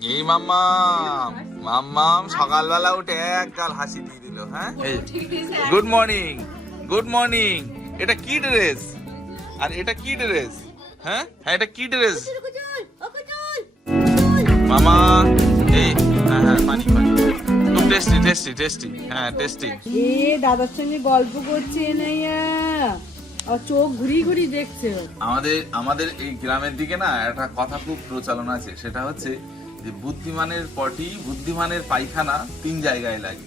এই মাম্মাম মাম্মাম সকালবেলা উঠে এক গাল হাসি দিয়ে দিল হ্যাঁ? গুড মর্নিং গুড মর্নিং এটা কি ড্রেস? আর এটা কি ড্রেস? হ্যাঁ? হ্যাঁ এটা কি ড্রেস? মামা এই হ্যাঁ হ্যাঁ পানি পানি। খুব টেস্টি টেস্টি টেস্টি হ্যাঁ টেস্টি এ দাদার সঙ্গে গল্প করছে নাইয়া। আর চোখ ঘুরি ঘুরি দেখছে আমাদের আমাদের এই গ্রামের দিকে না একটা কথা খুব প্রচলন আছে। সেটা হচ্ছে যে বুদ্ধিমানের পটি বুদ্ধিমানের পায়খানা তিন জায়গায় লাগে।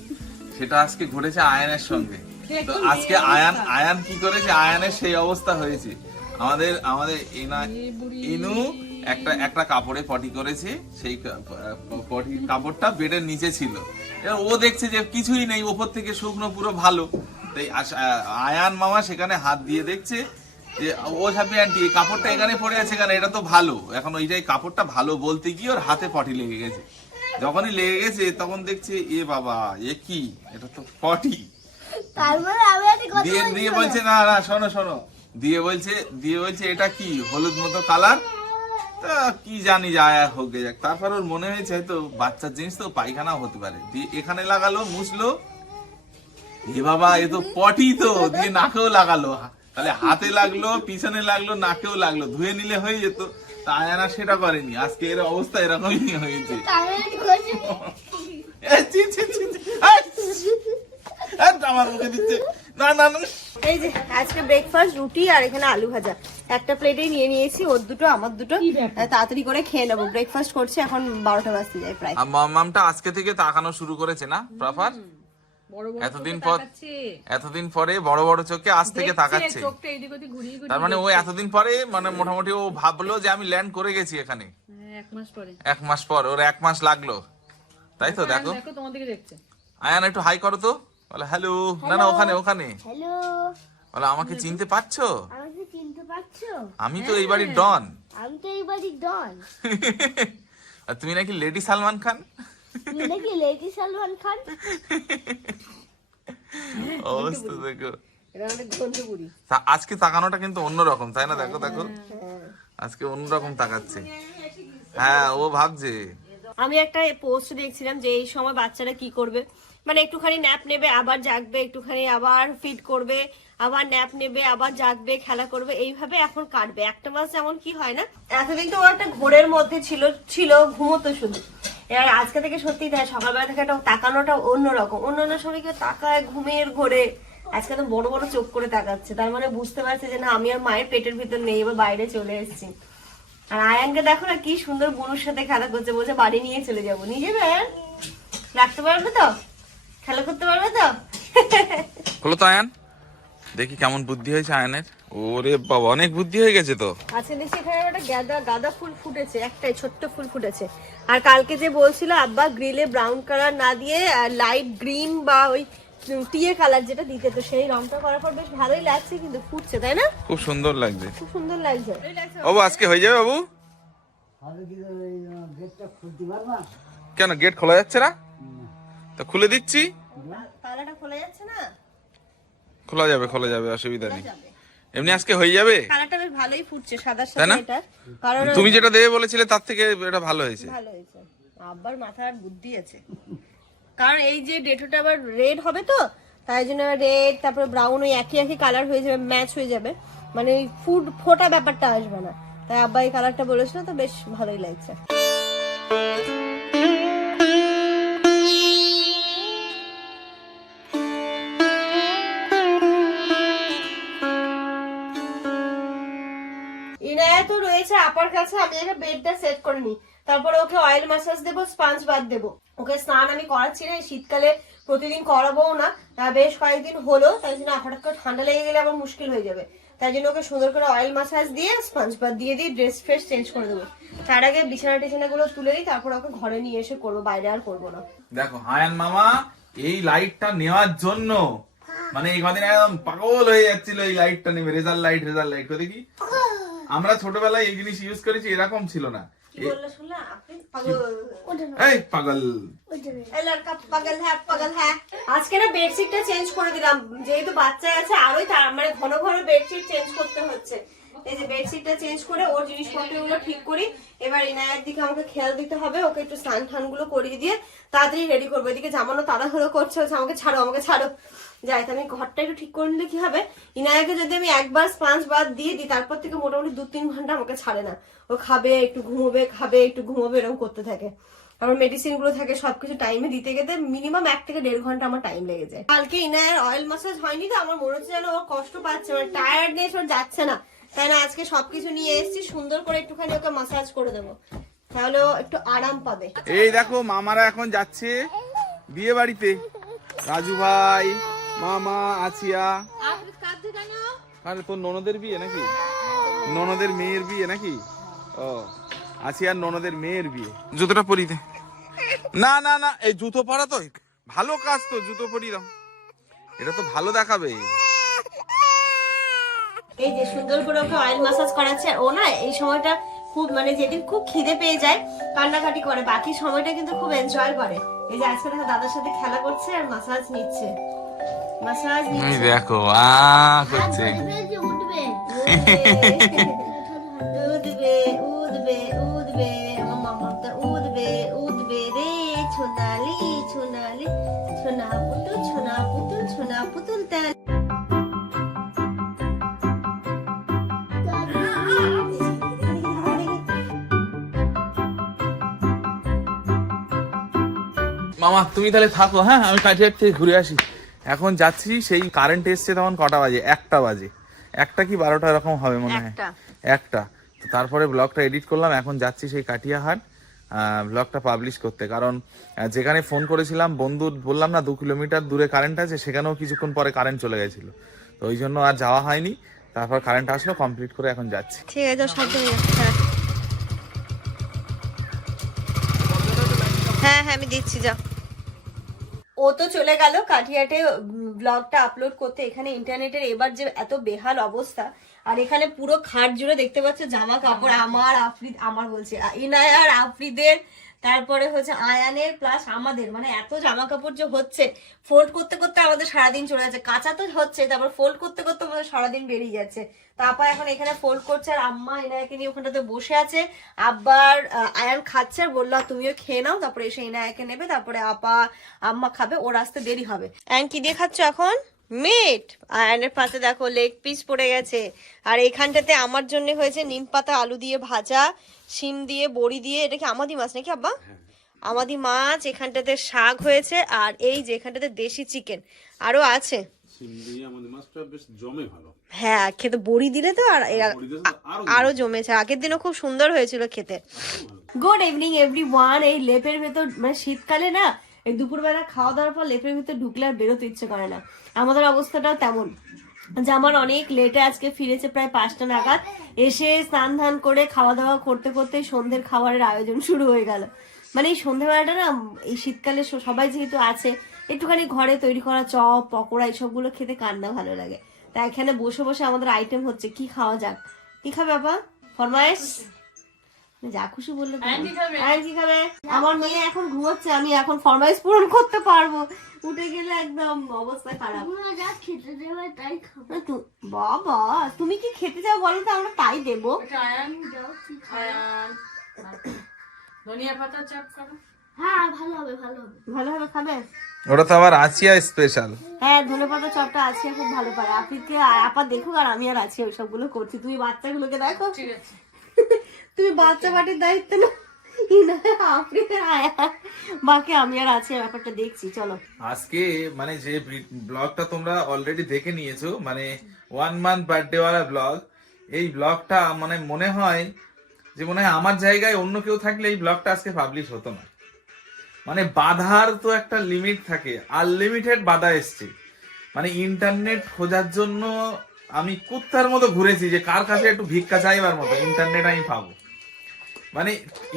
সেটা আজকে ঘটেছে আয়ানের সঙ্গে। তো আজকে আয়ান আয়ান কি করেছে? আয়ানের সেই অবস্থা হয়েছে। আমাদের আমাদের এনা ইনু একটা একটা কাপড়ে পটি করেছে। সেই পটি কাপড়টা বেডের নিচে ছিল। এবার ও দেখছে যে কিছুই নেই ওপর থেকে শুকনো পুরো ভালো। তাই আয়ান মামা সেখানে হাত দিয়ে দেখছে। যে ও সাপি আন্টি কাপড়টা এখানে পড়ে আছে কেন? এটা তো ভালো। এখন ওইটাই কাপড়টা ভালো বলতে গিয়ে ওর হাতে পটি লেগে গেছে। যখনই লেগে গেছে তখন দেখছে এ বাবা এ কি? এটা তো পটি। কথা দিয়ে দিয়ে বলছে না না শোনো শোনো। দিয়ে বলছে দিয়ে বলছে এটা কি? হলুদ মতো কালার? তা কি জানি যায় হোক যাক। তারপর ওর মনে হয়েছে হয়তো বাচ্চার জিনিস তো পায়খানাও হতে পারে। দিয়ে এখানে লাগালো মুছলো। এ বাবা এ তো পটি তো। দিয়ে নাকেও লাগালো। তাহলে হাতে লাগল পিছনে লাগল নাকেও লাগল ধুয়ে নিলে হয়ে যেত। তা আয়ানা সেটা করেনি। আজকে এর অবস্থা এরকমই হয়েছে। আমার মুখে দিচ্ছে। না না এই যে আজকে ব্রেকফাস্ট রুটি আর এখানে আলু ভাজা। একটা প্লেটে নিয়ে নিয়েছি ওর দুটো আমার দুটো। তাড়াতাড়ি করে খেয়ে নেব। ব্রেকফাস্ট করছি এখন বারোটা বাজতে যায় প্রায়। মামটা আজকে থেকে তাকানো শুরু করেছে না প্রপার বড় এতদিন পর এতদিন পরে বড় বড় চোখে আজ থেকে তাকাচ্ছে। চোখটা এদিক ওদিক ঘুরিয়ে ঘুরিয়ে তার মানে ও এতদিন পরে মানে মোটামুটি ও ভাবলো যে আমি ল্যান্ড করে গেছি এখানে। হ্যাঁ, এক মাস পরে। এক মাস পর ওর এক মাস লাগল। তাই তো দেখো। আয়ান একটু হাই করো তো। বলে হ্যালো না না ওখানে ওখানে। হ্যালো বলে আমাকে চিনতে পারছ? আমাকে চিনতে পারছ? আমি তো এই বাড়ির ডন। আমি তো এই বাড়ির ডন। আর তুমি নাকি লেডি সালমান খান? তুমি নাকি লেডি সালমান খান অবস্থা দেখো আজকে তাকানোটা কিন্তু অন্যরকম তাই না দেখো দেখো আজকে অন্যরকম তাকাচ্ছে হ্যাঁ ও ভাবছে আমি একটা পোস্ট দেখছিলাম যে এই সময় বাচ্চারা কি করবে? মানে একটুখানি ন্যাপ নেবে আবার জাগবে একটুখানি আবার ফিট করবে আবার ন্যাপ নেবে আবার জাগবে খেলা করবে এইভাবে এখন কাটবে। একটা মাস যেমন কি হয় না? এতদিন তো ও একটা ঘোরের মধ্যে ছিল ছিল ঘুমোতো শুধু। এবার আজকে থেকে সত্যি তাই, সকালবেলা থেকে একটা তাকানোটা অন্যরকম। অন্যান্য সময় কেউ তাকায় ঘুমের ঘোরে। আজকে তো বড় বড় চোখ করে তাকাচ্ছে। তার মানে বুঝতে পারছে যে না, আমি আর মায়ের পেটের ভিতর নেই, এবার বাইরে চলে এসেছি। আর আয়ানকে দেখো না কি সুন্দর বুনুর সাথে খেলা করছে, বলছে বাড়ি নিয়ে চলে যাব। নিয়ে যাবে রাখতে পারবে তো? খেলা করতে পারবে তো? হলো তো আয়ান? দেখি কেমন বুদ্ধি হয়েছে আয়ানের। ওরে বাবা অনেক বুদ্ধি হয়ে গেছে তো। আচ্ছা দেখছি এখানে একটা গাঁদা গাঁদা ফুল ফুটেছে একটাই ছোট্ট ফুল ফুটেছে। আর কালকে যে বলছিল আব্বা গ্রিলে ব্রাউন কালার না দিয়ে লাইট গ্রিন বা ওই টিয়ে কালার যেটা দিতে তো সেই রংটা করার পর বেশ ভালোই লাগছে কিন্তু ফুটছে তাই না? খুব সুন্দর লাগছে। খুব সুন্দর লাগছে। বাবু আজকে হয়ে যাবে বাবু? কেন গেট খোলা যাচ্ছে না। তা খুলে দিচ্ছি। তালাটা খোলা যাচ্ছে না? খোলা যাবে খোলা যাবে অসুবিধা নেই। এমনি আজকে হয়ে যাবে? কালারটা বেশ ভালোই ফুটছে না? সাথে এটা কারণ তুমি যেটা দেবে বলেছিলে তার থেকে এটা ভালো হয়েছে। ভালো হয়েছে। আব্বার মাথার বুদ্ধি আছে। কারণ এই যে ডেটোটা আবার রেড হবে তো তাই জন্য রেড তারপরে ব্রাউন ওই একই একই কালার হয়ে যাবে ম্যাচ হয়ে যাবে। মানে ওই ফুড ফোটা ব্যাপারটা আসবে না। তাই আব্বা এই কালারটা বলেছিল তো বেশ ভালোই লাগছে। রয়েছে আপার কাছে, আমি আগে বেডটা সেট করে নিই। তারপরে ওকে অয়েল ম্যাসাজ দেবো স্পাঞ্জ বাদ দেবো। ওকে স্নান আমি করাচ্ছি না, এই শীতকালে প্রতিদিন করাবো না। বেশ কয়েকদিন হলো, তাই জন্য হঠাৎ করে ঠান্ডা লেগে গেলে আবার মুশকিল হয়ে যাবে। তাই জন্য ওকে সুন্দর করে অয়েল ম্যাসাজ দিয়ে স্পঞ্জ বাদ দিয়ে দিয়ে ড্রেস ফ্রেস চেঞ্জ করে দেবো। তার আগে বিছানা টিছানা গুলো তুলে দিই, তারপর ওকে ঘরে নিয়ে এসে করব, বাইরে আর করব না। দেখো, হায়ান মামা, এই লাইটটা নেওয়ার জন্য মানে এই কদিন একদম পাগল হয়ে যাচ্ছিল এই লাইটটা নেবে রেজাল্ট লাইট রেজাল্ট লাইট দেখি? আমরা ছোটবেলায় এই জিনিস ইউজ করেছি এরকম ছিল না। এই পাগল। পাগল হ্যাঁ পাগল হ্যাঁ। আজকে না বেডশিটটা চেঞ্জ করে দিলাম। যেহেতু বাচ্চা আছে আরোই তার মানে ঘন ঘন বেডশিট চেঞ্জ করতে হচ্ছে। এই যে বেডশিটটা চেঞ্জ করে ওর জিনিসপত্রগুলো ঠিক করি। এবার ইনায়ের দিকে আমাকে খেয়াল দিতে হবে। ওকে একটু স্নান টানগুলো করিয়ে দিয়ে তাড়াতাড়ি রেডি করব। এদিকে জামানো তাড়াহুড়ো করছে হচ্ছে আমাকে ছাড়ো আমাকে ছাড়ো। যাই, তাহলে ঘরটা একটু ঠিক করে নিলে কি হবে? ইনায়াকে যদি আমি একবার স্পাঞ্জ বাদ দিয়ে দিই, তারপর থেকে মোটামুটি দু তিন ঘণ্টা আমাকে ছাড়ে না। ও খাবে, একটু ঘুমোবে, খাবে, একটু ঘুমোবে, এরকম করতে থাকে। আমার মেডিসিনগুলো থাকে সবকিছু টাইমে দিতে গেতে মিনিমাম এক থেকে দেড় ঘণ্টা আমার টাইম লেগে যায়। কালকে ইনায়ের অয়েল ম্যাসাজ হয়নি তো? আমার মনে হচ্ছে যেন ও কষ্ট পাচ্ছে মানে টায়ার্ডনেস ওর যাচ্ছে না। তাই না, আজকে সবকিছু নিয়ে এসেছি, সুন্দর করে একটুখানি ওকে মাসাজ করে দেবো। তাহলে একটু আরাম পাবে। এই দেখো, মামারা এখন যাচ্ছে বিয়ে বাড়িতে রাজু ভাই। মামা আছিয়া। আরে তোর ননদের বিয়ে নাকি? ননদের মেয়ের বিয়ে নাকি? ও আছিয়ার ননদের মেয়ের বিয়ে। জুতোটা পরিয়ে দে। না না না এই জুতো পরা তো। ভালো কাজ তো জুতো পরিয়ে দাও। এটা তো ভালো দেখাবে। এই যে সুন্দর করে ওকে অয়েল মাসাজ করাচ্ছে ও না এই সময়টা খুব মানে যেদিন খুব খিদে পেয়ে যায় কান্নাকাটি করে। বাকি সময়টা কিন্তু খুব এনজয় করে। এই যে আজকে দেখো দাদার সাথে খেলা করছে আর মাসাজ নিচ্ছে। মাসাজ নিচ্ছে দেখো আ করছে। উঠবে উঠবে। উদবে উদবে উদবে আমার মামাটা উদবে উদবে রে ছোনালি ছোনালি ছোনা পুতুল ছোনা পুতুল ছোনা পুতুল তেল মামা তুমি তাহলে থাকো হ্যাঁ? আমি কাঠিয়ার থেকে ঘুরে আসি। এখন যাচ্ছি সেই কারেন্ট এসছে তখন কটা বাজে? একটা বাজে। একটা কি বারোটা এরকম হবে মনে হয়? একটা। একটা। তো তারপরে ব্লগটা এডিট করলাম এখন যাচ্ছি সেই কাটিয়াহাট ব্লগটা পাবলিশ করতে। কারণ যেখানে ফোন করেছিলাম বন্ধু বললাম না দু কিলোমিটার দূরে কারেন্ট আছে সেখানেও কিছুক্ষণ পরে কারেন্ট চলে গেছিল। তো ওই জন্য আর যাওয়া হয়নি। তারপর কারেন্ট আসলো কমপ্লিট করে এখন যাচ্ছি। ঠিক আছে হ্যাঁ। হ্যাঁ হ্যাঁ আমি দিচ্ছি যা ও তো চলে গেল। কাঠিয়াটে ব্লগটা আপলোড করতে। এখানে ইন্টারনেটের এবার যে এত বেহাল অবস্থা আর এখানে পুরো খাট জুড়ে দেখতে পাচ্ছ জামা কাপড়। আমার আফরিদ আমার বলছে ইনায়ার আফরিদের তারপরে হচ্ছে আয়ানের প্লাস আমাদের মানে এত জামা কাপড় যে হচ্ছে ফোল্ড করতে করতে আমাদের সারাদিন চলে যাচ্ছে। কাঁচা তো হচ্ছে, তারপর ফোল্ড করতে করতে আমাদের সারাদিন বেরিয়ে যাচ্ছে। তারপর এখন এখানে ফোল্ড করছে, আর আম্মা এনায়াকে নিয়ে ওখানটাতে বসে আছে। আব্বার আয়ান খাচ্ছে, আর বলল তুমিও খেয়ে নাও। তারপরে এসে এনায়াকে নেবে, তারপরে আপা, আম্মা খাবে, ওর আসতে দেরি হবে। আয়ান, কি দিয়ে খাচ্ছ এখন? মিট আয়ানের পাতে দেখো লেগ পিস পড়ে গেছে। আর এখানটাতে আমার জন্য হয়েছে নিম পাতা আলু দিয়ে ভাজা। শিম দিয়ে বড়ি দিয়ে এটা কি আমাদি মাছ নাকি আব্বা? আমাদি মাছ এখানটাতে শাক হয়েছে আর এই যে এখানটাতে দেশি চিকেন। আরও আছে। আমাদের মাছটা বেশ জমে ভালো। হ্যাঁ খেতে বড়ি দিলে তো আর এরা- বড়ি দিলে তো আরও আরও জমেছে। আগের দিনও খুব সুন্দর হয়েছিল খেতে। গুড ইভিনিং এভরি ওয়ান এই লেপের ভেতর মানে শীতকালে না এই দুপুরবেলা খাওয়া দাওয়ার পর লেপের ভেতর ঢুকলে আর বেরোতে ইচ্ছে করে না। আমাদের অবস্থাটাও তেমন। আমার অনেক লেটে আজকে ফিরেছে প্রায় পাঁচটা নাগাদ। এসে স্নান ধান করে খাওয়া দাওয়া করতে করতে সন্ধ্যের খাবারের আয়োজন শুরু হয়ে গেল। মানে এই সন্ধ্যেবেলাটা না, এই শীতকালে সবাই যেহেতু আছে, একটুখানি ঘরে তৈরি করা চপ, পকোড়া এইসবগুলো খেতে কান্না ভালো লাগে। তা এখানে বসে বসে আমাদের আইটেম হচ্ছে, কি খাওয়া যাক? কি খাবে বাবা ফরমাইশ যা খুশি বললে হবে। কি খাবে? আমার মেয়ে এখন ঘুমোচ্ছে আমি এখন ফরমাইশ পূরণ করতে পারব। উঠে গেলে একদম অবস্থা খারাপ। যা খেতে দেবে তাই খাব বাবা তুমি কি খেতে চাও বলো তো? আমরা তাই দেবো। খাবে। ধনিয়া পাতা চাপ করো। হ্যাঁ ভালো হবে ভালো হবে। ভালোভাবে খাবে? ওটা তো আবার স্পেশাল হ্যাঁ ধনে পাতা চপটা আছে খুব ভালো পারে। আপিকে আপা দেখুক আর আমি আর আছি ওই সবগুলো করছি। তুমি বাচ্চাগুলোকে দেখো। ঠিক আছে। তুমি বাচ্চা পাটির দায়িত্ব না। বাকি আমি আর আছি ব্যাপারটা দেখছি চলো। আজকে মানে যে ব্লগটা তোমরা অলরেডি দেখে নিয়েছো মানে ওয়ান মান্থ বার্থডে ওয়ালা ব্লগ এই ব্লগটা মানে মনে হয় যে মনে হয় আমার জায়গায় অন্য কেউ থাকলে এই ব্লগটা আজকে পাবলিশ হতো না। মানে বাধার তো একটা লিমিট থাকে আনলিমিটেড বাধা এসছে। মানে ইন্টারনেট খোঁজার জন্য আমি কুত্তার মতো ঘুরেছি যে কার কাছে একটু ভিক্ষা চাইবার মতো ইন্টারনেট আমি পাবো। মানে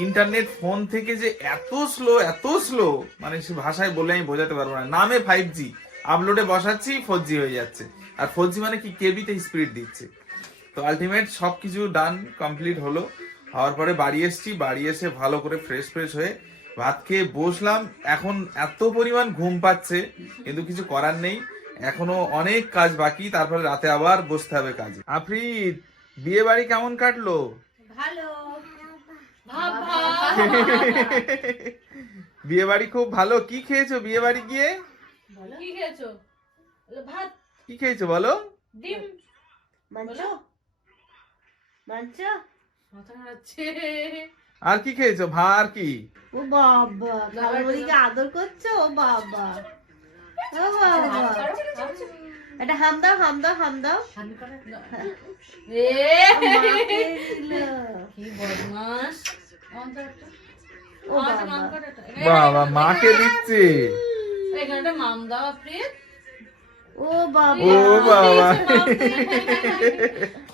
ইন্টারনেট ফোন থেকে যে এত স্লো এত স্লো মানে সে ভাষায় বলে আমি বোঝাতে পারব না। নামে ফাইভ জি আপলোডে বসাচ্ছি ফোর জি হয়ে যাচ্ছে। আর ফোর জি মানে কি? কেবিতে স্পিড দিচ্ছে। তো আলটিমেট সব কিছু ডান কমপ্লিট হলো। হওয়ার পরে বাড়ি এসেছি, বাড়ি এসে ভালো করে ফ্রেশ ফ্রেশ হয়ে ভাত খেয়ে বসলাম। এখন এত পরিমাণ ঘুম পাচ্ছে, কিন্তু কিছু করার নেই। এখনও অনেক কাজ বাকি, তারপরে রাতে আবার বসতে হবে কাজে। আফরিদ বিয়ে বাড়ি কেমন কাটলো? ভালো। বিয়ে বাড়ি খুব ভালো। কি খেয়েছো বিয়ে বাড়ি গিয়ে কি খেয়েছো? ভাত। কি খেয়েছো বলো? ডিম। মানছো মানছো আর কি খেয়েছো? ভার কি? ও বাবা আদর করছ? ও বাবা। ও বাবা। এটা হাম দাও হাম দাও হাম দাও বাবা। মাকে দিচ্ছে। ও বাবা।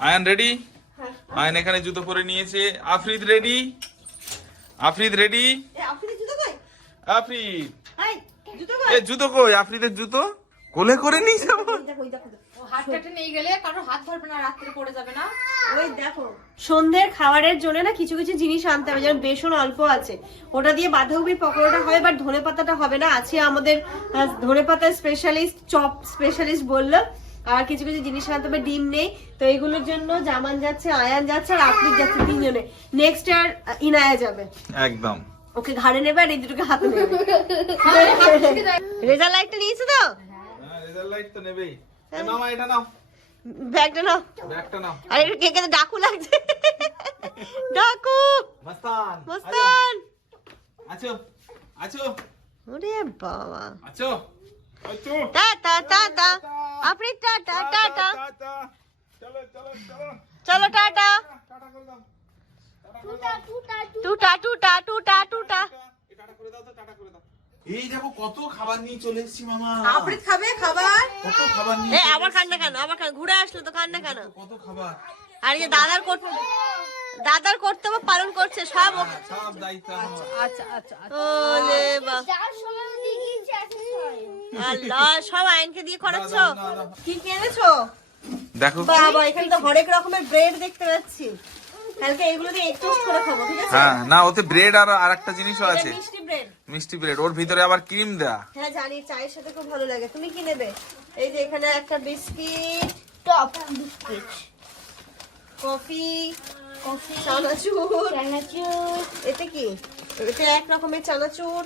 আয়ান রেডি আয়ান এখানে জুতো পরে নিয়েছে। আফরিদ রেডি আফরিদ রেডি এ, আপনি জুতো কই? আফরিদ। জুতো জুতো কই? আফরিদের জুতো? কোলে করে নিয়ে যাব? দেখো ওই দেখো হাত কাটে নিয়ে গেলে কারও হাত ধরবে না রাত্রে পড়ে যাবে না। ওই দেখো। সন্ধ্যের খাবারের জন্য না কিছু কিছু জিনিস আনতে হবে যেমন বেসন অল্প আছে। ওটা দিয়ে বাঁধাকপির পকোড়াটা হবে বাট ধনে পাতাটা হবে না। আছে আমাদের ধনে পাতার স্পেশালিস্ট চপ স্পেশালিস্ট বলল আর কিছু কিছু জিনিস আনতে হবে ডিম নেই। তো এইগুলোর জন্য জামান যাচ্ছে আয়ান যাচ্ছে আর আপনি যাচ্ছে তিনজনে। নেক্সট আর ইনায়া যাবে। একদম। ওকে ঘাড়ে নেবে আর এই দুটোকে হাতে নেবে। রেজাল্ট লাইটটা নিয়েছো তো? রেজাল্ট লাইট তো নেবেই। এ মামা এটা নাও। ব্যাগটা নাও। ব্যাগটা নাও। আরে কে কে ডাকু লাগছে। ডাকু। মস্তান মস্তান। আছো আছো। ওরে বাবা। আছো আছো। টা টা টা টা। আপনি টা টা টা টা চলো চলো চলো। চলো টাটা টাটা করে দাও। টুটা টুটা টুটা টুটা। টুটা টুটা টাটা। করে দাও তো টাটা করে দাও। এই দেখো কত খাবার নিয়ে চলে এসেছি মামা। খাবে খাবার? কত খাবার নিয়ে এ চলে আবার খান না কেন? আবার খান। ঘুরে আসলো তো খান না কেন? কত খাবার। আর এই দাদার দাদার কর্তব্য পালন করছে সব সব দায়িত্ব আচ্ছা আচ্ছা আচ্ছা। ওলে বা যার সময় দিয়ে গিয়েছে এক আল্লাহ সব আইনকে দিয়ে করাচ্ছ। কি কিনেছো? দেখো। বাবা এখানে তো হরেক রকমের ব্রেড দেখতে পাচ্ছি। কালকে এগুলো দিয়ে একটু করে খাব ঠিক আছে? হ্যাঁ না ওতে ব্রেড আর আরেকটা জিনিসও আছে। মিষ্টি ব্রেড মিষ্টি ব্রেড ওর ভিতরে আবার ক্রিম দেয়া। হ্যাঁ জানি চায়ের সাথে খুব ভালো লাগে। তুমি কি নেবে? এই যে এখানে একটা biscuit top biscuit. Coffee coffee চানাচুর। চানাচুর। এতে কি? এটা এক রকমের চানাচুর।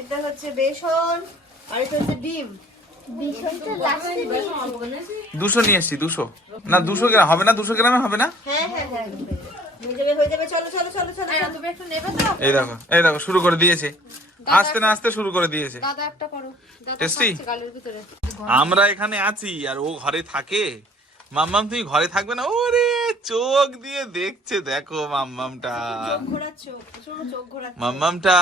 এটা হচ্ছে বেসন আর এটা হচ্ছে ডিম। দুশো নিয়ে এসছি দুশো। না দুশো গ্রাম হবে না দুশো গ্রামে হবে না? হ্যাঁ হ্যাঁ হ্যাঁ হয়ে যাবে হয়ে যাবে চলো চলো চলো চলো এই, তুমি একটু নেবে তো এই দেখো এই দেখো শুরু করে দিয়েছে। আস্তে না আস্তে শুরু করে দিয়েছে। দাদা একটা করো। দাদা টেস্টি খাচ্ছে গালের ভিতরে। আমরা এখানে আছি আর ও ঘরে থাকে। মাম্মাম তুমি ঘরে থাকবে না? ওরে চোখ দিয়ে দেখছে দেখো মাম্মামটা। মাম্মামটা।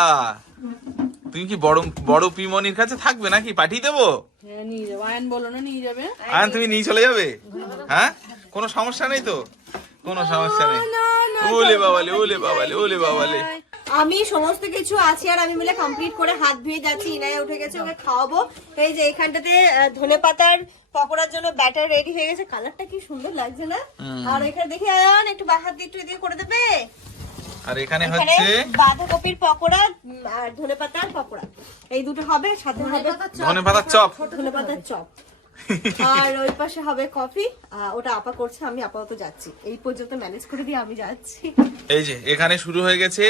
তুমি কি বড় বড় পিমনির কাছে থাকবে নাকি? পাঠিয়ে দেবো? হ্যাঁ আয়ন বলো না নিয়ে যাবে? আয়ান তুমি নিয়ে চলে যাবে? হ্যাঁ? কোনো সমস্যা নেই তো? কোনো সমস্যা নেই। ওলে বাবালে ওলে বাবালে ওলে বাবালে। আমি সমস্ত কিছু আছি আর আমি মিলে কমপ্লিট করে হাত ধুয়ে যাচ্ছি। ইনায় উঠে গেছে ওকে খাওয়াবো। এই যে এখানটাতে ধনে পাতার পকোড়ার জন্য ব্যাটার রেডি হয়ে গেছে। কালারটা কি সুন্দর লাগছে না? আর এখানে দেখি আয়ান একটু বাহার দিয়ে একটু এদিকে করে দেবে? আর এখানে হচ্ছে বাঁধাকপির পকোড়া আর ধনে পাতার পকোড়া। এই দুটো হবে সাথে হবে ধনে পাতার চপ। ধনে পাতার চপ। আর ওই পাশে হবে কফি। ওটা আপা করছে আমি আপাতত যাচ্ছি। এই পর্যন্ত ম্যানেজ করে দিয়ে আমি যাচ্ছি। এই যে এখানে শুরু হয়ে গেছে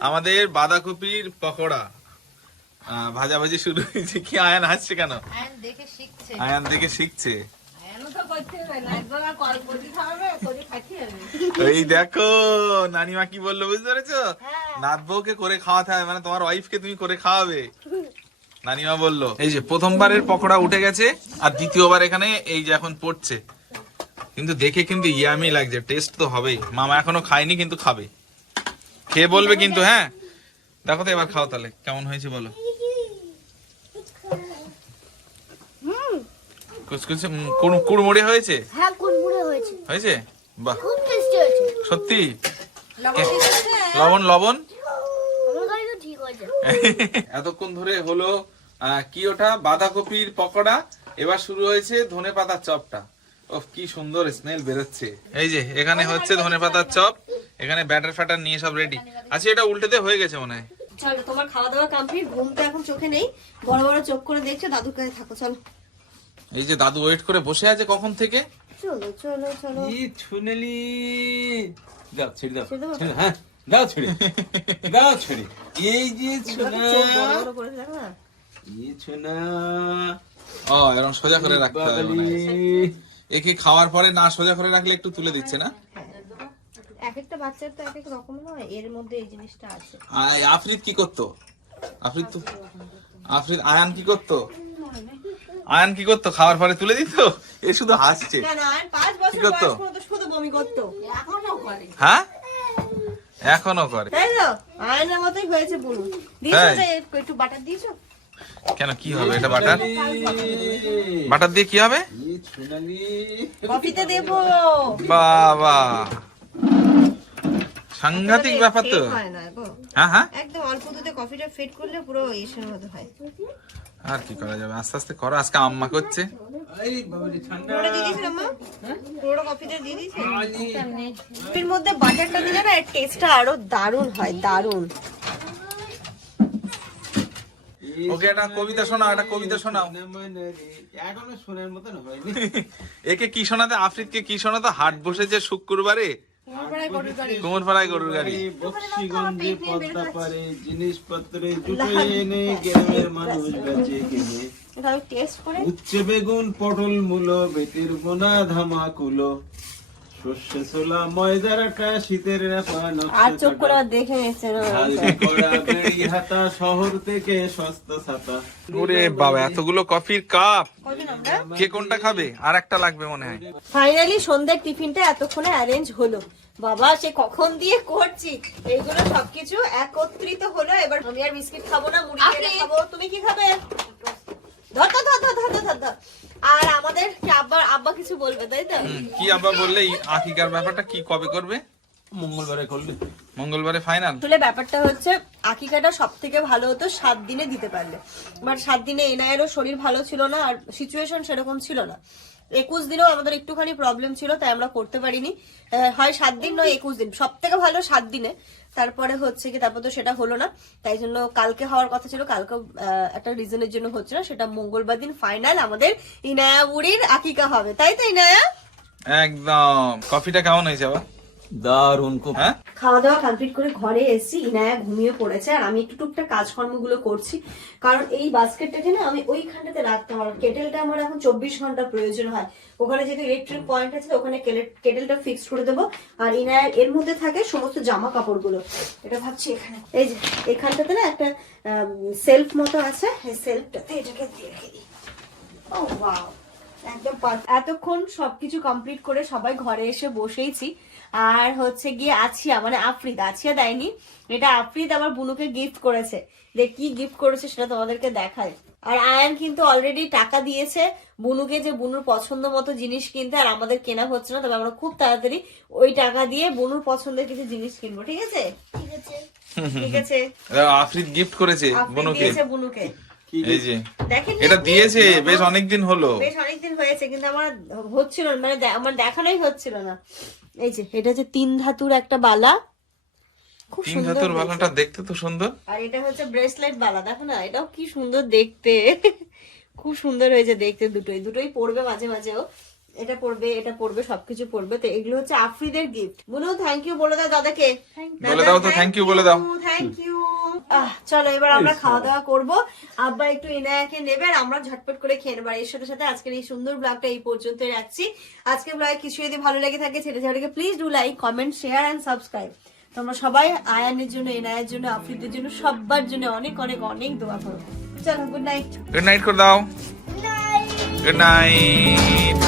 আমাদের বাঁধাকপির পকোড়া। আহ, ভাজাভাজি শুরু হয়েছে। কি আয়ান হাসছে কেন? আয়ন দেখে শিখছে। আয়ান দেখে শিখছে। এই দেখো নানিমা কি বলল বুঝতে পেরেছ? নাত বউকে করে খাওয়াতে হবে মানে তোমার ওয়াইফকে তুমি করে খাওয়াবে। নানিমা বলল এই যে প্রথমবারের পকোড়া উঠে গেছে আর দ্বিতীয়বার এখানে এই যে এখন পড়ছে। কিন্তু দেখে কিন্তু ইয়ামি লাগছে টেস্ট তো হবেই। মামা এখনও খায়নি কিন্তু খাবে। খেয়ে বলবে কিন্তু হ্যাঁ। দেখো তো এবার খাও তাহলে কেমন হয়েছে বলো। কুচকুচে কুড়- কুড়মুড়ে হয়েছে? হ্যাঁ কুড়মুড়ে হয়েছে। হয়েছে? বাহ। খুব টেস্টি হয়েছে। সত্যি? লবণ লবণ এতক্ষণ ধরে হলো কি ওটা? বাঁধাকপির পকোড়া। এবার শুরু হয়েছে ধনে পাতার চপটা। ও কি সুন্দর স্মেল বেরোচ্ছে। এই যে এখানে হচ্ছে ধনে পাতার চপ। এখানে ব্যাটার ফ্যাটার নিয়ে সব রেডি আচ্ছা এটা উল্টেতে হয়ে গেছে মনে হয়। চলো তোমার খাওয়া দাওয়া কমপ্লিট ঘুম তো এখন চোখে নেই। বড় বড় চোখ করে দেখছ দাদুর কাছে থাকো চলো। এই যে দাদু ওয়েট করে বসে আছে কখন থেকে? চলো চলো চলো। ই ছুনেলি। দাও ছেড়ে দাও ছেড়ে হ্যাঁ দাও ছেড়ে। দাও ছেড়ে। এই যে ছোনা। এই ছোনা। ও এরকম সোজা করে রাখতে হবে হয়। বাবালি। একে খাওয়ার পরে না সোজা করে রাখলে একটু তুলে দিচ্ছে না? এক একটা বাচ্চার তো এক এক রকম নয় এর মধ্যে এই জিনিসটা আছে। আফরিদ কি করতো? আফরিদ তো আফরিদ আয়ান কি করতো? আয়ান কি করতো? খাওয়ার পরে তুলে দিত? এ শুধু হাসছে। কি করতো? বয়স পর্যন্ত শুধু বমি করতো? হ্যাঁ? এখনও করে। তাই মতোই হয়েছে বুনু দিয়েছ তাই? যে একটু বাটার দিয়েছ? কেন কি হবে? এটা বাটার? বাটার দিয়ে কি হবে? কফিতে দেবো। বাবা। সাংঘাতিক ব্যাপার তো। হয় না গো। হ্যাঁ হ্যাঁ। একদম অল্প দুধে কফিটা ফেট করলে পুরো এসের মতো হয়। আর কি করা যাবে? আস্তে আস্তে করো আজকে আম্মা করছে। মধ্যে বাটারটা দিলে না এর টেস্টটা আরও দারুণ হয় দারুণ। ওকে একটা কবিতা শোনাও একটা কবিতা শোনাও। এখনও শোনার মতন হয়নি। একে কি শোনাতে আফ্রিদকে কি শোনাতে হাট বসেছে শুক্রবারে? কুমোরপাড়ায় গরুর গাড়ি। বক্সিগঞ্জে পদ্মা পারে জিনিসপত্রে জুটে এনে গ্রামের মানুষ বেঁচে কিনে উচ্চে বেগুন পটল মূল বেটির বোনা ধামা কুলো শস্য ছোলা ময়দার আটা শীতের আর চোখ করে দেখে নিচ্ছে না হাতা শহর থেকে সস্তা ছাতা। ওরে বাবা এতগুলো কফির কাপ। কে কোনটা খাবে? আর একটা লাগবে মনে হয়। ফাইনালি সন্ধ্যার টিফিনটা এতক্ষণে অ্যারেঞ্জ হলো। বাবা সে কখন দিয়ে করছি? এইগুলো সবকিছু একত্রিত হলো। এবার আমি আর বিস্কিট খাব না মুড়ি খাব। তুমি কি খাবে? ধর ধর ধর ধর, ধর ধর। আর আমাদের আব্বা আব্বা কিছু বলবে তাই তো? কি আব্বা বললে? আকিকার ব্যাপারটা কি কবে করবে? মঙ্গলবারে করলে মঙ্গলবারে ফাইনাল? আসলে ব্যাপারটা হচ্ছে আকিকাটা সব থেকে ভালো হতো সাত দিনে দিতে পারলে। বাট সাত দিনে এনায়েরও শরীর ভালো ছিল না আর সিচুয়েশন সেরকম ছিল না। একুশ দিনেও আমাদের একটুখানি প্রবলেম ছিল, তাই আমরা করতে পারিনি। হয় সাত দিন নয়, একুশ দিন। সব থেকে ভালো সাত দিনে। তারপরে হচ্ছে কি, তারপর তো সেটা হলো না। তাই জন্য কালকে হওয়ার কথা ছিল কালকে একটা রিজনের জন্য হচ্ছে না। সেটা মঙ্গলবার দিন ফাইনাল আমাদের ইনায়া বুড়ির আকিকা হবে। তাই তো ইনায়া? একদম। কফিটা কেমন হয়েছে আবার? দারুণ খুব হ্যাঁ? খাওয়া দাওয়া কমপ্লিট করে ঘরে এসেছি ইনায়া ঘুমিয়ে পড়েছে আর আমি একটু টুকটাক কাজকর্মগুলো করছি। কারণ এই বাস্কেটটাকে না আমি ওইখানটাতে রাখতাম আর কেটেলটা আমার এখন চব্বিশ ঘণ্টা প্রয়োজন হয়। ওখানে যেহেতু ইলেকট্রিক পয়েন্ট আছে তো ওখানে কেটেলটা ফিক্স করে দেবো। আর ইনায়ার এর মধ্যে থাকে সমস্ত জামা কাপড়গুলো এটা ভাবছি এখানে। এই যে এখানটাতে না একটা সেলফ মতো আছে এই সেলফটাতে এটাকে দিয়ে রেখে দিই। ও ওয়াও একদম। এতক্ষণ সবকিছু কমপ্লিট করে সবাই ঘরে এসে বসেইছি। আর হচ্ছে গিয়ে আছিয়া মানে আফ্রিদ আছিয়া দেয়নি। এটা আফ্রিদ আবার বুনুকে গিফট করেছে। যে কি গিফট করেছে সেটা তোমাদেরকে দেখায় আর আয়ান কিন্তু অলরেডি টাকা দিয়েছে বুনুকে যে বুনুর পছন্দ মতো জিনিস কিনতে আর আমাদের কেনা হচ্ছে না তবে আমরা খুব তাড়াতাড়ি ওই টাকা দিয়ে বুনুর পছন্দের কিছু জিনিস কিনবো ঠিক আছে? ঠিক আছে। ঠিক আছে? এবার আফ্রিদ গিফট করেছে আফ্রিদ দিয়েছে বুনুকে। এই যে। এটা দিয়েছে বেশ অনেকদিন হলো। বেশ অনেকদিন হয়েছে কিন্তু আমার হচ্ছিল না মানে আমার দেখানোই হচ্ছিল না। এই যে এটা যে তিন ধাতুর একটা বালা খুব তিন সুন্দর ধাতুর বালাটা দেখতে তো সুন্দর। আর এটা হচ্ছে ব্রেসলেট বালা দেখো না এটাও কি সুন্দর দেখতে। খুব সুন্দর হয়েছে দেখতে দুটোই দুটোই পড়বে মাঝে মাঝেও। এটা পড়বে এটা পড়বে সবকিছু পড়বে। তো এগুলো হচ্ছে আফ্রিদের গিফট বলো থ্যাংক ইউ বলে দাও দাদাকে। বলে দাও তো, thank you বলে দাও। থ্যাংক ইউ চলো এবার আমরা খাওয়া দাওয়া করব। আব্বা একটু ইনায়াকে নেবে আর আমরা ঝটপট করে খেয়ে নেব। আর এর সাথে সাথে আজকের এই সুন্দর ব্লগটা এই পর্যন্ত রাখছি। আজকে ব্লগে কিছু যদি ভালো লেগে থাকে ছেলে ছেলেকে please do like comment share and subscribe তোমরা সবাই আয়ানের জন্য এনায়ের জন্য আফ্রিদের জন্য সবার জন্য অনেক অনেক অনেক দোয়া করো। চলো গুড নাইট গুড নাইট করে দাও। Good night